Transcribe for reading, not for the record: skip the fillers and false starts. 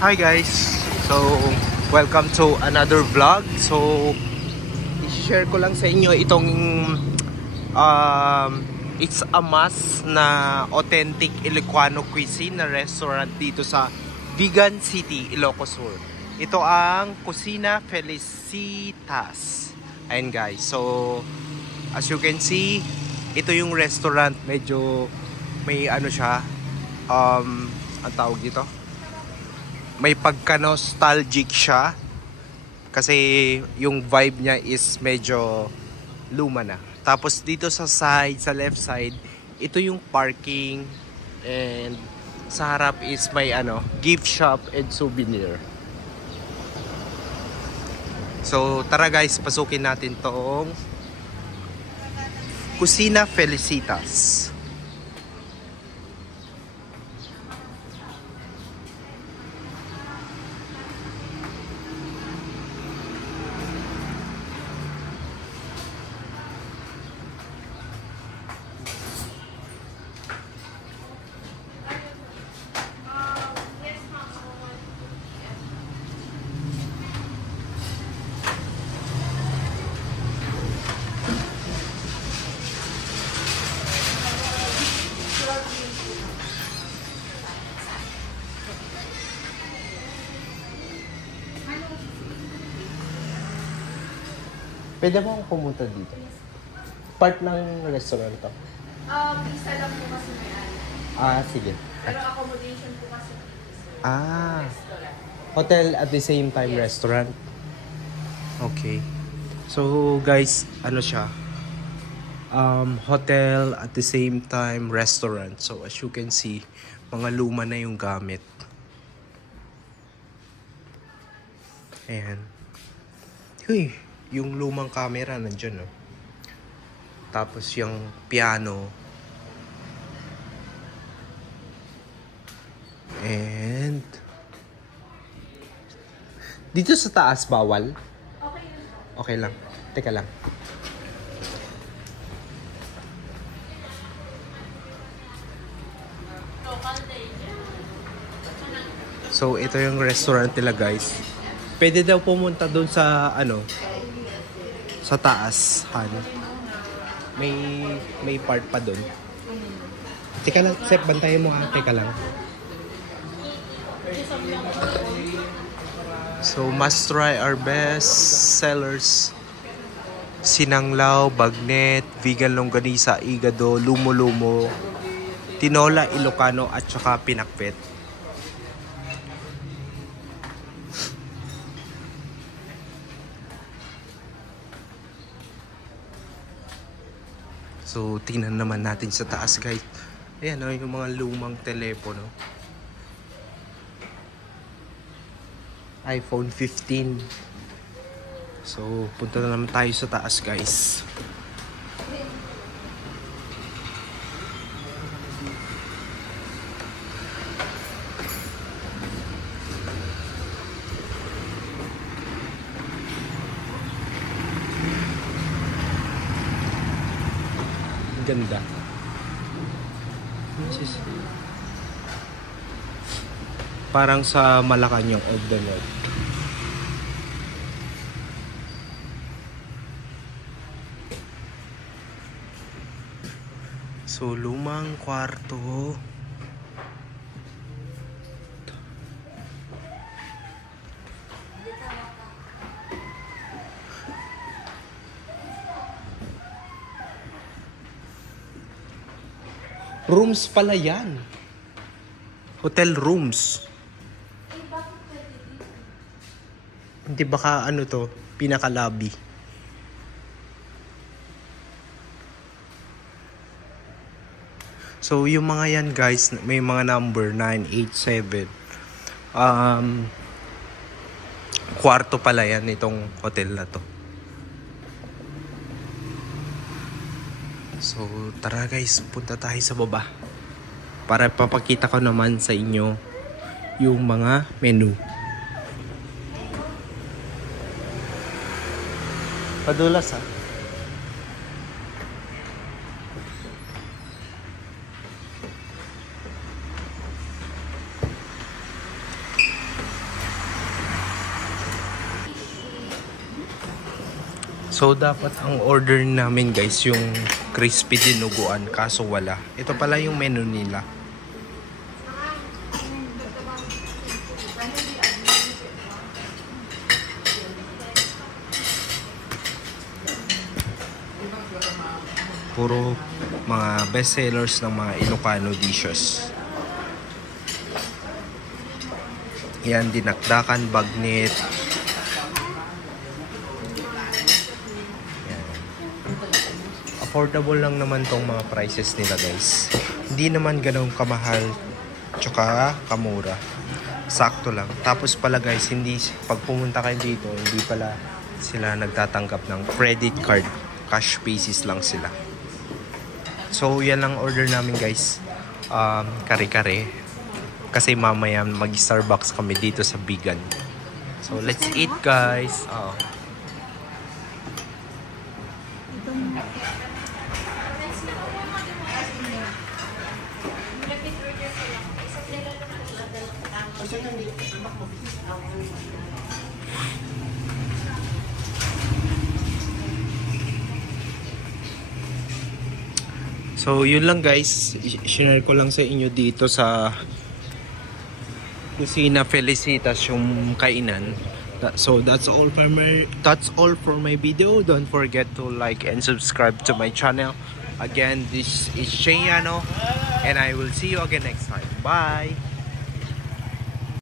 Hi guys! So, welcome to another vlog. So, i-share ko lang sa inyo itong it's a must na authentic Ilocano cuisine na restaurant dito sa Vigan City, Ilocos Sur. Ito ang Kusina Felicitas. Ayan guys. So, as you can see, ito yung restaurant. Medyo may ano siya, ang tawag dito? May pagka-nostalgic siya kasi yung vibe niya is medyo luma na. Tapos dito sa side, sa left side, ito yung parking and sa harap is may gift shop and souvenir. So tara guys, pasukin natin tong Kusina Felicitas. Pwede ba akong pumunta dito? Part ng restaurant to? Isa lang po kasi may ano. Sige. Pero accommodation po kasi dito. Restaurant. Hotel at the same time restaurant. Okay. So guys, ano siya? Hotel at the same time restaurant. So as you can see, mga luma na yung gamit. Ayan. Huy! Yung lumang camera nandyan, no? Tapos yung piano. And dito sa taas bawal? Okay lang po. Okay lang. Teka lang. So ito yung restaurant nila guys. Pwede daw pumunta doon sa sa taas, may part pa doon. Teka lang, Sep, bantayan mo ha. Teka lang. So, must try our best sellers. Sinanglaw, bagnet, vegan longganisa, igado, lumo-lumo, tinola Ilocano at saka pinakpet. So, tingnan naman natin sa taas guys. Ayan yung mga lumang telepono. iPhone 15. So, punta na naman tayo sa taas guys. Ganda. Parang sa Malacanang of the North. So, lumang kwarto. Rooms pala yan. Hotel rooms. Hindi baka to, pinaka-lobby. So yung mga yan guys, may mga number 987. Kwarto pala yan itong hotel na to. So, tara guys, punta tayo sa baba. Para papakita ko naman sa inyo yung mga menu. Padulas ha. So, dapat ang order namin guys, yung crispy dinuguan, kaso wala. Ito pala yung menu nila. Puro mga bestsellers ng mga Ilocano dishes. Yan, dinakdakan, bagnet. Yan. Affordable lang naman tong mga prices nila guys. Hindi naman ganun kamahal tsaka kamura. Sakto lang. Tapos pala guys, hindi pag pumunta kayo dito, hindi pala sila nagtatanggap ng credit card. Cash basis lang sila. So, yan lang order namin guys. Kare-kare. Kasi mamaya mag-Starbucks kami dito sa Bigan. So, let's eat guys. So, yun lang guys. Share ko lang sa inyo dito sa Kusina Felicitas yung kainan. So, that's all for my video. Don't forget to like and subscribe to my channel. Again, this is Shayano, and I will see you again next time. Bye!